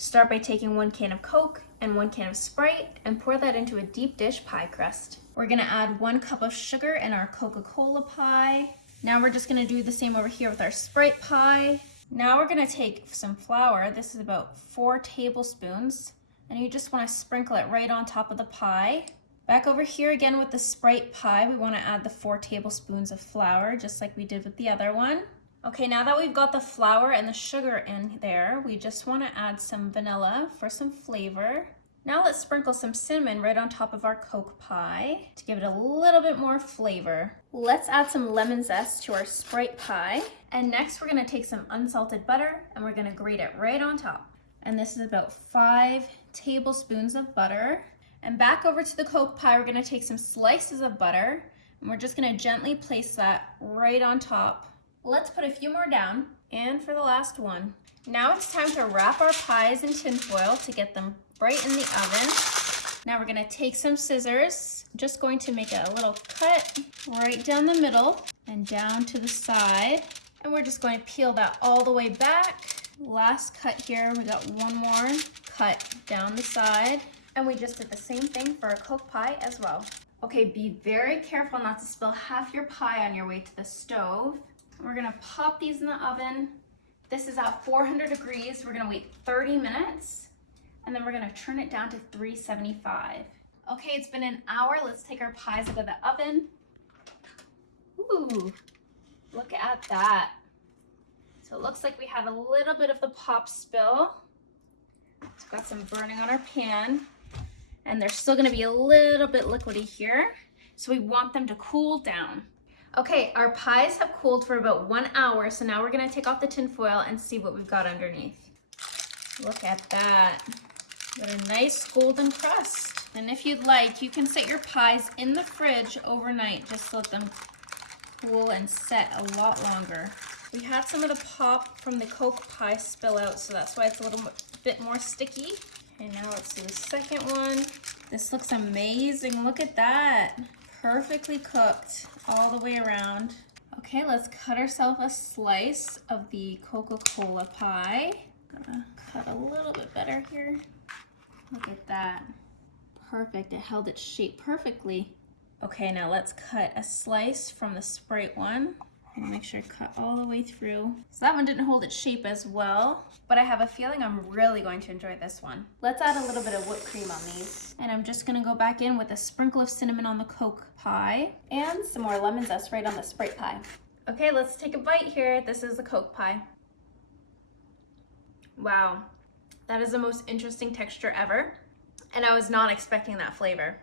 Start by taking 1 can of Coke and 1 can of Sprite and pour that into a deep dish pie crust. We're gonna add 1 cup of sugar in our Coca-Cola pie. Now we're just gonna do the same over here with our Sprite pie. Now we're gonna take some flour. This is about 4 tablespoons, and you just wanna sprinkle it right on top of the pie. Back over here again with the Sprite pie, we wanna add the 4 tablespoons of flour, just like we did with the other one. Okay, now that we've got the flour and the sugar in there, we just wanna add some vanilla for some flavor. Now let's sprinkle some cinnamon right on top of our Coke pie to give it a little bit more flavor. Let's add some lemon zest to our Sprite pie. And next we're gonna take some unsalted butter and we're gonna grate it right on top. And this is about 5 tablespoons of butter. And back over to the Coke pie, we're gonna take some slices of butter and we're just gonna gently place that right on top. Let's put a few more down. And for the last one. Now it's time to wrap our pies in tin foil to get them right in the oven. Now we're gonna take some scissors, just going to make a little cut right down the middle and down to the side. And we're just going to peel that all the way back. Last cut here, we got 1 more cut down the side. And we just did the same thing for our Coke pie as well. Okay, be very careful not to spill half your pie on your way to the stove. We're gonna pop these in the oven. This is at 400 degrees. We're gonna wait 30 minutes and then we're gonna turn it down to 375. Okay, it's been an hour. Let's take our pies out of the oven. Ooh, look at that. So it looks like we had a little bit of the pop spill. It's got some burning on our pan and they're still gonna be a little bit liquidy here. So we want them to cool down. Okay, our pies have cooled for about 1 hour, so now we're gonna take off the tin foil and see what we've got underneath. Look at that. What a nice golden crust. And if you'd like, you can set your pies in the fridge overnight, just to let them cool and set a lot longer. We had some of the pop from the Coke pie spill out, so that's why it's a little bit more sticky. And now let's do the second one. This looks amazing, look at that. Perfectly cooked all the way around. Okay, let's cut ourselves a slice of the Coca-Cola pie. Gonna cut a little bit better here. Look at that. Perfect, it held its shape perfectly. Okay, now let's cut a slice from the Sprite one. And make sure to cut all the way through. So that one didn't hold its shape as well, but I have a feeling I'm really going to enjoy this one. Let's add a little bit of whipped cream on these. And I'm just gonna go back in with a sprinkle of cinnamon on the Coke pie. And some more lemon zest right on the Sprite pie. Okay, let's take a bite here. This is the Coke pie. Wow, that is the most interesting texture ever. And I was not expecting that flavor.